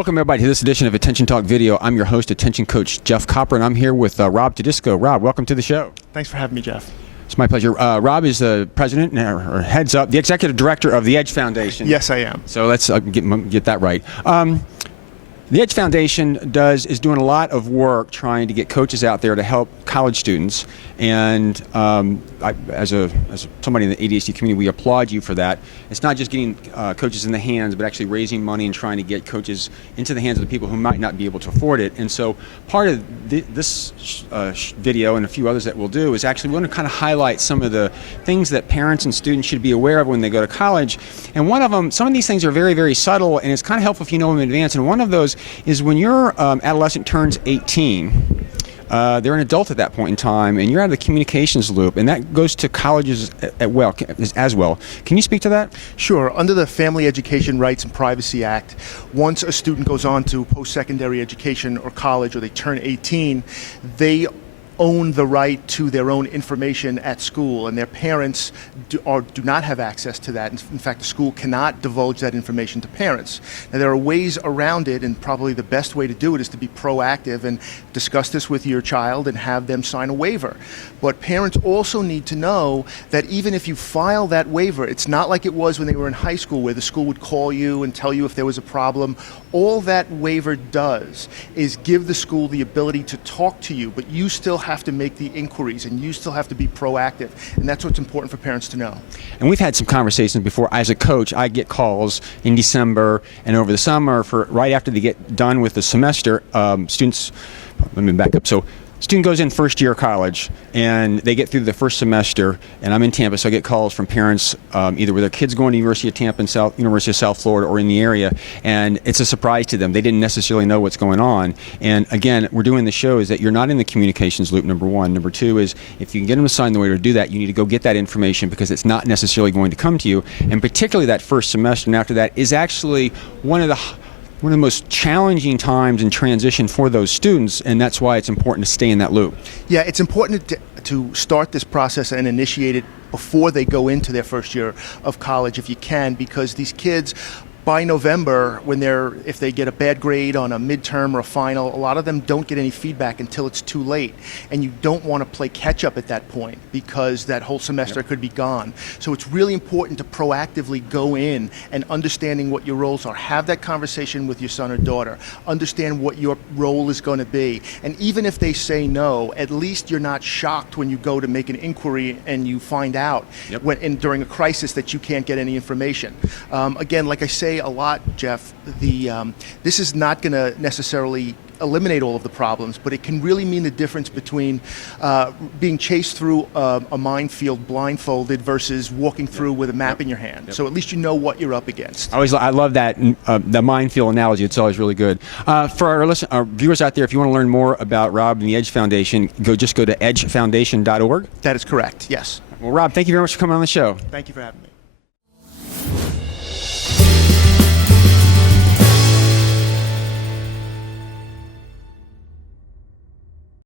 Welcome everybody to this edition of Attention Talk Video. I'm your host, Attention Coach Jeff Copper, and I'm here with Rob Tedisco. Rob, welcome to the show. Thanks for having me, Jeff. It's my pleasure. Rob is the president, or heads up, the executive director of the Edge Foundation. Yes, I am. So let's get that right. The Edge Foundation is doing a lot of work trying to get coaches out there to help college students, and as somebody in the ADHD community, we applaud you for that. It's not just getting coaches in the hands, but actually raising money and trying to get coaches into the hands of the people who might not be able to afford it. And so part of this video and a few others that we'll do is actually we want to kind of highlight some of the things that parents and students should be aware of when they go to college. And one of them, some of these things are very, very subtle, and it's kind of helpful if you know them in advance. And one of those is when your adolescent turns 18, they're an adult at that point in time, and you're out of the communications loop, and that goes to colleges as well. Can you speak to that? Sure. Under the Family Education Rights and Privacy Act, once a student goes on to post-secondary education or college, or they turn 18, they own the right to their own information at school, and their parents do not have access to that. In fact, the school cannot divulge that information to parents. Now, there are ways around it, and probably the best way to do it is to be proactive and discuss this with your child and have them sign a waiver. But parents also need to know that even if you file that waiver, it's not like it was when they were in high school where the school would call you and tell you if there was a problem. All that waiver does is give the school the ability to talk to you, but you still have to make the inquiries, and you still have to be proactive, and that's what's important for parents to know. And we've had some conversations before. As a coach, I get calls in December and over the summer for right after they get done with the semester. Students, let me back up. So student goes in first year of college, and they get through the first semester, and I'm in Tampa, so I get calls from parents either with their kids going to University of Tampa and University of South Florida or in the area, and it's a surprise to them. They didn't necessarily know what's going on. And again, we're doing the show is that you're not in the communications loop, number one. Number two is if you can get them to sign the waiver to do that, you need to go get that information because it's not necessarily going to come to you. And particularly that first semester and after that is actually one of the most challenging times in transition for those students, and that's why it's important to stay in that loop. Yeah, it's important to start this process and initiate it before they go into their first year of college if you can, because these kids, by November, if they get a bad grade on a midterm or a final, a lot of them don't get any feedback until it's too late. And you don't want to play catch up at that point because that whole semester could be gone. So it's really important to proactively go in and understanding what your roles are. Have that conversation with your son or daughter. Understand what your role is going to be. And even if they say no, at least you're not shocked when you go to make an inquiry and you find out during a crisis that you can't get any information. Again, like I say a lot, Jeff, this is not going to necessarily eliminate all of the problems, but it can really mean the difference between being chased through a minefield blindfolded versus walking through with a map in your hand. So at least you know what you're up against. I love that, the minefield analogy. It's always really good. For our viewers out there, if you want to learn more about Rob and the Edge Foundation, just go to edgefoundation.org. That is correct, yes. Well, Rob, thank you very much for coming on the show. Thank you for having me.